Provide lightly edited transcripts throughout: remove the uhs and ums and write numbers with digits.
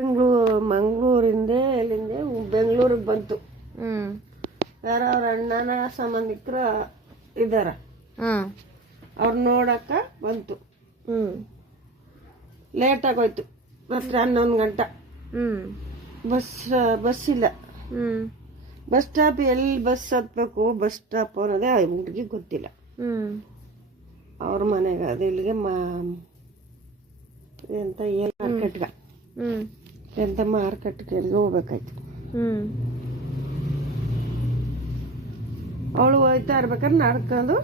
ಮಂಗಳೂರಿಂದ ಇಲ್ಲಿಂದ ಬೆಂಗಳೂರಿಗೆ ಬಂತು. ಯಾರ ಅವ್ರ ಅಣ್ಣನ ಸಂಬಂಧಿಕರು ಇದ್ದಾರ, ಅವ್ರ ನೋಡಕ್ಕ ಬಂತು. ಲೇಟ್ ಆಗೋಯ್ತು, ರಾತ್ರಿ 11 ಗಂಟೆ. ಬಸ್ ಇಲ್ಲ. ಬಸ್ ಸ್ಟಾಪ್ ಎಲ್ಲಿ ಬಸ್ ಹತ್ಬೇಕು, ಬಸ್ ಸ್ಟಾಪ್ ಅನ್ನೋದೇ ಹುಡುಗಿ ಗೊತ್ತಿಲ್ಲ. ಅವ್ರ ಮನೆಗೆ ಅದು ಇಲ್ಲಿಗೆ ಎಂತ ಮಾರ್ಕೆಟ್ಗೆ ಎಂತ ಮಾರ್ಕೆಟ್ಗೆ ಹೋಗ್ಬೇಕಾಯ್ತು. ಅವಳು ಹೋಯ್ತಾ ಇರ್ಬೇಕಾದ್ರೆ ನಡ್ಕೊಂಡು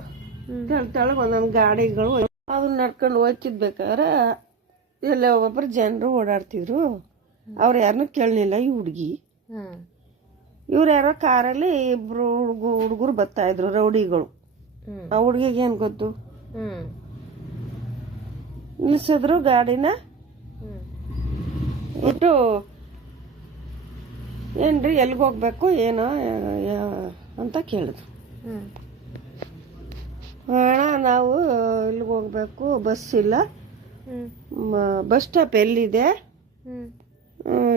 ಕೆಳಗೆ ಒಂದೊಂದು ಗಾಡಿಗಳು ಅದನ್ನ ನಡ್ಕೊಂಡು ಹೋಗ್ತಿದ್ಬೇಕಾದ್ರೆ ಎಲ್ಲ ಒಬ್ಬೊಬ್ಬರು ಜನರು ಓಡಾಡ್ತಿದ್ರು. ಅವ್ರು ಯಾರನ್ನೂ ಕೇಳಲಿಲ್ಲ. ಈ ಹುಡುಗಿ ಇವ್ರು ಯಾರೋ ಕಾರಲ್ಲಿ ಇಬ್ರು ಹುಡುಗರು ಬರ್ತಾ ಇದ್ರು, ರೌಡಿಗಳು. ಆ ಹುಡುಗಿಗೆ ಏನ್ ಗೊತ್ತು, ನಿಲ್ಸಿದ್ರು ಗಾಡಿನ. ಇಟ್ಟು ಏನ್ರಿ ಎಲ್ಗೆ ಹೋಗ್ಬೇಕು ಏನೋ ಅಂತ ಕೇಳಿದ್ರು. ಅಣ್ಣ ನಾವು ಇಲ್ಲಿಗೆ ಹೋಗ್ಬೇಕು, ಬಸ್ ಇಲ್ಲ, ಬಸ್ ಸ್ಟಾಪ್ ಎಲ್ಲಿದೆ,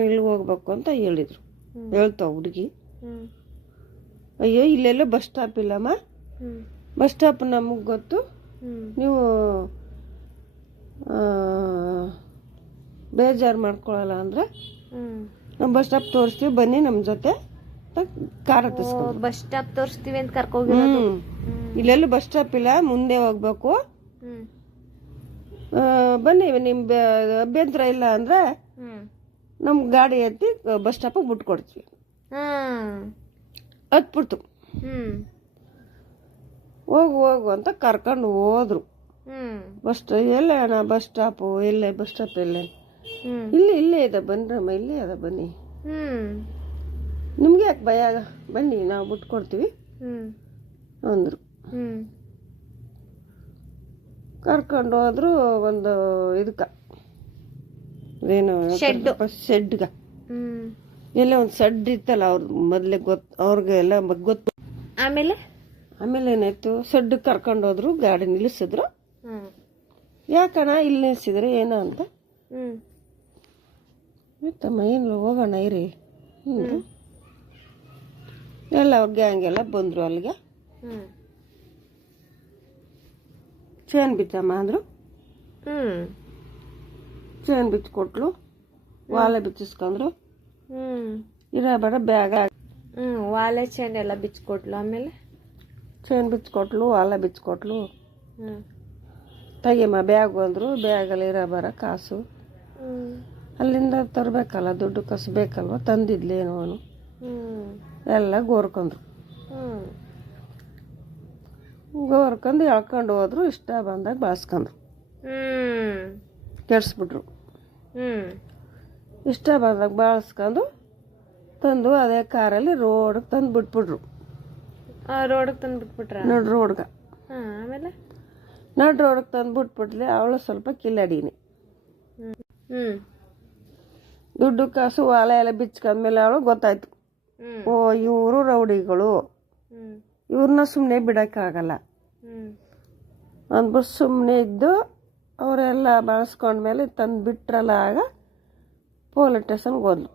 ಇಲ್ಲಿಗೆ ಹೋಗ್ಬೇಕು ಅಂತ ಹೇಳಿದ್ರು. ಹೇಳ್ತಾವ ಹುಡುಗಿ. ಅಯ್ಯೋ ಇಲ್ಲೆಲ್ಲ ಬಸ್ ಸ್ಟಾಪ್ ಇಲ್ಲಮ್ಮ, ಬಸ್ ಸ್ಟಾಪ್ ನಮಗೆ ಗೊತ್ತು, ನೀವು ಬೇಜಾರು ಮಾಡ್ಕೊಳಲ್ಲ ಅಂದ್ರೆ ನಾವು ಬಸ್ ಸ್ಟಾಪ್ ತೋರಿಸ್ತೀವಿ, ಬನ್ನಿ ನಮ್ಮ ಜೊತೆ ಕಾರ್ ಹತ್ತಿಸ್ಕೊಂಡು. ಬಸ್ ಸ್ಟಾಪ್ ತೋರಿಸ್ತೀವಿ ಅಂತ ಕರ್ಕೋಗಿ. ಇಲ್ಲೆಲ್ಲ ಬಸ್ ಸ್ಟಾಪ್ ಇಲ್ಲ, ಮುಂದೆ ಹೋಗ್ಬೇಕು, ಬನ್ನಿ ನಿಮ್ ಅಭ್ಯಂತರ ಇಲ್ಲ ಅಂದ್ರೆ ನಮ್ ಗಾಡಿ ಎತ್ತಿ ಬಸ್ ಸ್ಟಾಪ್ ಬಿಟ್ಕೊಡ್ತೀವಿ. ಹತ್ಬಿಡ್ತು. ಹೋಗು ಅಂತ ಕರ್ಕೊಂಡು ಹೋದ್ರು. ಎಲ್ಲ ಬಸ್ ಸ್ಟಾಪು ಎಲ್ಲೇ, ಬಸ್ ಸ್ಟಾಪ್ ಎಲ್ಲೇ, ಇಲ್ಲೇ ಇದೆ ಬನ್ರಮ್ಮ, ಇಲ್ಲೇ ಅದ ಬನ್ನಿ, ನಿಮ್ಗೆ ಯಾಕೆ ಭಯ, ಬನ್ನಿ ನಾವು ಬಿಟ್ಕೊಡ್ತೀವಿ ಅಂದ್ರು. ಕರ್ಕೊಂಡು ಹೋದ್ರು ಒಂದು ಇದಕ್ಕ, ಏನು ಶೆಡ್ಗ. ಎಲ್ಲ ಒಂದು ಸೆಡ್ ಇತ್ತಲ್ಲ ಅವ್ರದ್ದು ಮೊದ್ಲೇ ಅವ್ರಿಗೆಲ್ಲ ಗೊತ್ತು. ಆಮೇಲೆ ಏನಾಯ್ತು, ಸೆಡ್ ಕರ್ಕೊಂಡು ಹೋದ್ರು, ಗಾಡಿ ನಿಲ್ಲಿಸಿದ್ರು. ಯಾಕಣ್ಣ ಇಲ್ಲಿ ನಿಲ್ಸಿದ್ರು ಏನೋ ಅಂತ. ತಮ್ಮ ಏನು ಹೋಗೋಣ ಇರಿ ಎಲ್ಲ ಅವ್ರ ಗ್ಯಾಂಗ್ ಎಲ್ಲ ಬಂದ್ರು ಅಲ್ಲಿಗೆ. ಚೇನ್ ಬಿಚ್ಚಮ್ಮ ಅಂದ್ರು. ಚೇನ್ ಬಿಚ್ಕೊಟ್ಲು, ವಾಲೆ ಬಿಚ್ಚಿಸ್ಕೊಂಡ್ರು. ಬೇಡ ಬ್ಯಾಗ ವಾಲೆ ಚೇನ್ ಎಲ್ಲ ಬಿಚ್ಕೊಟ್ಲು. ಆಮೇಲೆ ಚೇನ್ ಬಿಚ್ಕೊಟ್ಲು, ವಾಲೆ ಬಿಚ್ಕೊಟ್ಲು. ತೆಗಿಯಮ್ಮ ಬ್ಯಾಗ್ ಬಂದ್ರು. ಬ್ಯಾಗಲ್ಲಿ ಬರ ಕಾಸು ಅಲ್ಲಿಂದ ತರಬೇಕಲ್ಲ, ದುಡ್ಡು ಕಾಸು ಬೇಕಲ್ವ, ತಂದಿದ್ಲೇನೋ ಅವನು. ಎಲ್ಲ ಗೋರ್ಕೊಂಡ್ರು. ಗೋರ್ಕೊಂಡು ಎಳ್ಕೊಂಡು ಹೋದ್ರು. ಇಷ್ಟ ಬಂದಾಗ ಬಳಸ್ಕೊಂಡ್ರು, ಕೆಡ್ಸ್ಬಿಟ್ರು. ಇಷ್ಟ ಬಂದಾಗ ಬಳಸ್ಕೊಂಡು ತಂದು ಅದೇ ಕಾರಲ್ಲಿ ರೋಡ್ಗೆ ತಂದು ಬಿಟ್ಬಿಟ್ರು. ರೋಡ್ಗೆ ತಂದು ಬಿಟ್ಬಿಟ್ರ? ನಡ್ ರೋಡ್ಗೆ. ಆಮೇಲೆ ನಡ್ ರೋಡ್ಗೆ ತಂದು ಬಿಟ್ಬಿಟ್ಲಿ. ಅವಳು ಸ್ವಲ್ಪ ಕಿಲ್ಲಡಿನಿ. ದುಡ್ಡು ಕಾಸು ವಾಲೆ ಎಲ್ಲ ಬಿಚ್ಕೊಂಡ್ಮೇಲೆ ಅವಳು ಗೊತ್ತಾಯ್ತು, ಓ ಇವರು ರೌಡಿಗಳು, ಇವ್ರನ್ನ ಸುಮ್ಮನೆ ಬಿಡೋಕ್ಕಾಗಲ್ಲ ಅಂದ್ಬಿಟ್ಟು ಸುಮ್ಮನೆ ಇದ್ದು ಅವರೆಲ್ಲ ಬಳಸ್ಕೊಂಡ್ಮೇಲೆ ತಂದು ಬಿಟ್ರಲ್ಲ. ಆಗ ಪೊಲೀಸ್ ಸ್ಟೇಷನ್ಗೆ ಹೋದ್ಲು.